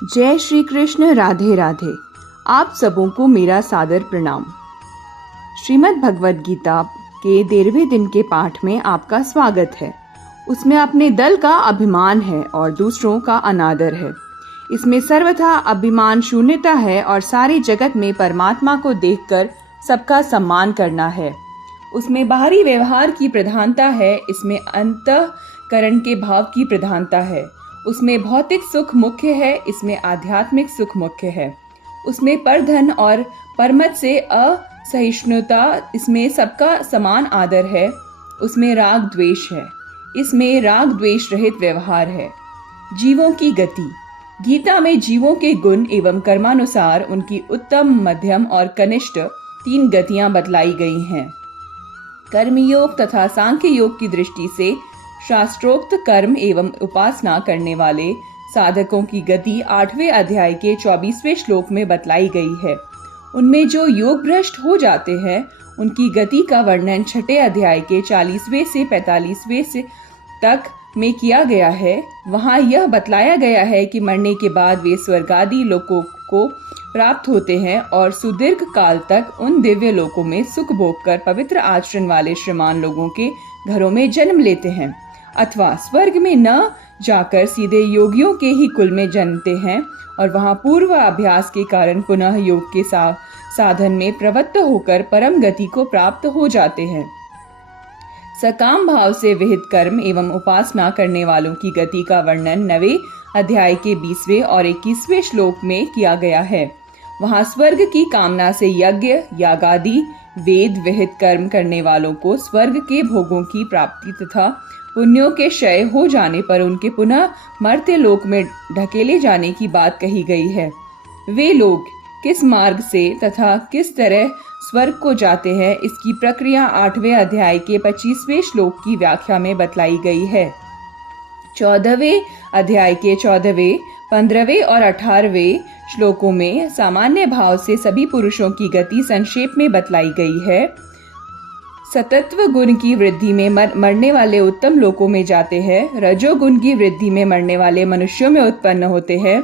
जय श्री कृष्ण, राधे राधे। आप सबों को मेरा सादर प्रणाम। श्रीमद् भगवद गीता के 13वें दिन के पाठ में आपका स्वागत है। उसमें अपने दल का अभिमान है और दूसरों का अनादर है। इसमें सर्वथा अभिमान शून्यता है और सारे जगत में परमात्मा को देखकर सबका सम्मान करना है। उसमें बाहरी व्यवहार की प्रधानता है, इसमें अंतःकरण के भाव की प्रधानता है। उसमें भौतिक सुख मुख्य है, इसमें आध्यात्मिक सुख मुख्य है। उसमें परधन और परमत से असहिष्णुता, इसमें सबका समान आदर है। उसमें राग द्वेष है, इसमें राग द्वेष रहित व्यवहार है। जीवों की गति, गीता में जीवों के गुण एवं कर्मानुसार उनकी उत्तम, मध्यम और कनिष्ठ 3 गतियां बतलाई गई हैं। कर्मयोग तथा सांख्य योग की दृष्टि से शास्त्रोक्त कर्म एवं उपासना करने वाले साधकों की गति 8वें अध्याय के 24वें श्लोक में बतलाई गई है। उनमें जो योग भ्रष्ट हो जाते हैं उनकी गति का वर्णन 6ठे अध्याय के 40वें से 45वें से तक में किया गया है। वहां यह बतलाया गया है कि मरने के बाद वे स्वर्ग आदि लोकों को प्राप्त होते हैं और सुदीर्घ काल तक उन दिव्य लोकों में सुख भोग कर पवित्र आचरण वाले श्रीमान लोगों के घरों में जन्म लेते हैं, अथवा स्वर्ग में न जाकर सीधे योगियों के ही कुल में जन्मते हैं और वहां पूर्व अभ्यास के कारण पुनः योग के साधन में प्रवृत्त होकर परम गति को प्राप्त हो जाते हैं। सकाम भाव से विहित कर्म एवं उपासना करने वालों की गति का वर्णन 9वें अध्याय के 20वें और 21वें श्लोक में किया गया है। वहां स्वर्ग की कामना से यज्ञ, यागादि, वेद विहित कर्म करने वालों को स्वर्ग के भोगों की प्राप्ति तथा पुण्यों के क्षय हो जाने पर उनके पुनः मर्त्य लोक में ढकेले जाने की बात कही गई है। वे लोग किस मार्ग से तथा किस तरह स्वर्ग को जाते हैं, इसकी प्रक्रिया 8वें अध्याय के 25वें श्लोक की व्याख्या में बतलाई गई है। 14वें अध्याय के 14वें, 15वें और 18वें श्लोकों में सामान्य भाव से सभी पुरुषों की गति संक्षेप में बतलाई गई है। सतत्व गुण की वृद्धि में मरने वाले उत्तम लोकों में जाते हैं, रजोगुण की वृद्धि में मरने वाले मनुष्यों में उत्पन्न होते हैं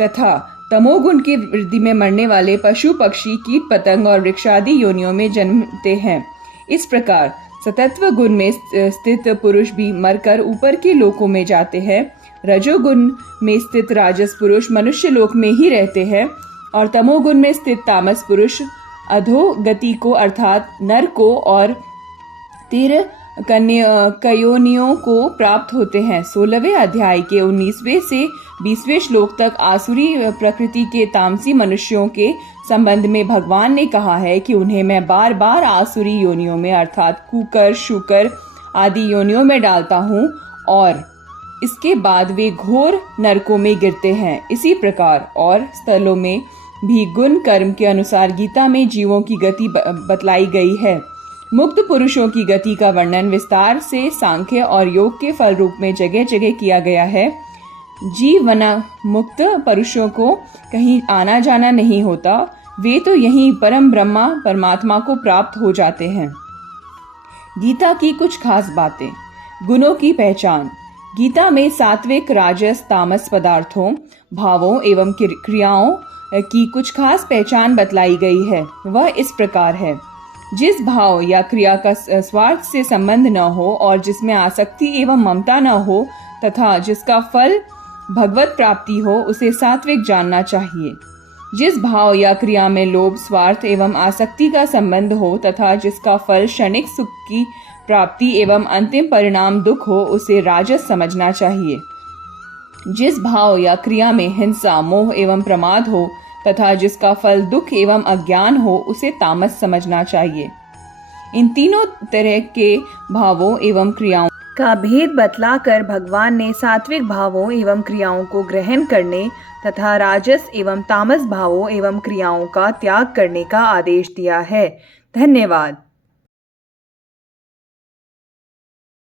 तथा तमोगुण की वृद्धि में मरने वाले पशु, पक्षी, कीट पतंग और वृक्षादि योनियों में जन्मते हैं। इस प्रकार सतत्व गुण में स्थित पुरुष भी मरकर ऊपर के लोकों में जाते हैं। रजोगुण में स्थित राजस पुरुष मनुष्य लोक में ही रहते हैं और तमोगुण में स्थित तामस पुरुष अधोगति को अर्थात नर को और तीर कयोनियों को प्राप्त होते हैं। 16वें अध्याय के 19वें से 20वें श्लोक तक आसुरी प्रकृति के तामसी मनुष्यों के संबंध में भगवान ने कहा है कि उन्हें मैं बार बार आसुरी योनियों में अर्थात कुकर, शुकर आदि योनियों में डालता हूँ और इसके बाद वे घोर नरकों में गिरते हैं। इसी प्रकार और स्थलों में भी गुण कर्म के अनुसार गीता में जीवों की गति बतलाई गई है। मुक्त पुरुषों की गति का वर्णन विस्तार से सांख्य और योग के फल रूप में जगह जगह किया गया है। जीवन मुक्त पुरुषों को कहीं आना जाना नहीं होता, वे तो यहीं परम ब्रह्मा परमात्मा को प्राप्त हो जाते हैं। गीता की कुछ खास बातें। गुणों की पहचान। गीता में सात्विक, राजस, तामस पदार्थों, भावों एवं क्रियाओं की कुछ खास पहचान बतलाई गई है। वह इस प्रकार है: जिस भाव या क्रिया का स्वार्थ से संबंध न हो और जिसमें आसक्ति एवं ममता न हो तथा जिसका फल भगवत प्राप्ति हो, उसे सात्विक जानना चाहिए। जिस भाव या क्रिया में लोभ, स्वार्थ एवं आसक्ति का संबंध हो तथा जिसका फल क्षणिक सुख की प्राप्ति एवं अंतिम परिणाम दुख हो, उसे राजस समझना चाहिए। जिस भाव या क्रिया में हिंसा, मोह एवं प्रमाद हो तथा जिसका फल दुख एवं अज्ञान हो, उसे तामस समझना चाहिए। इन तीनों तरह के भावों एवं क्रियाओं का भेद बतलाकर भगवान ने सात्विक भावों एवं क्रियाओं को ग्रहण करने तथा राजस एवं तामस भावों एवं क्रियाओं का त्याग करने का आदेश दिया है। धन्यवाद।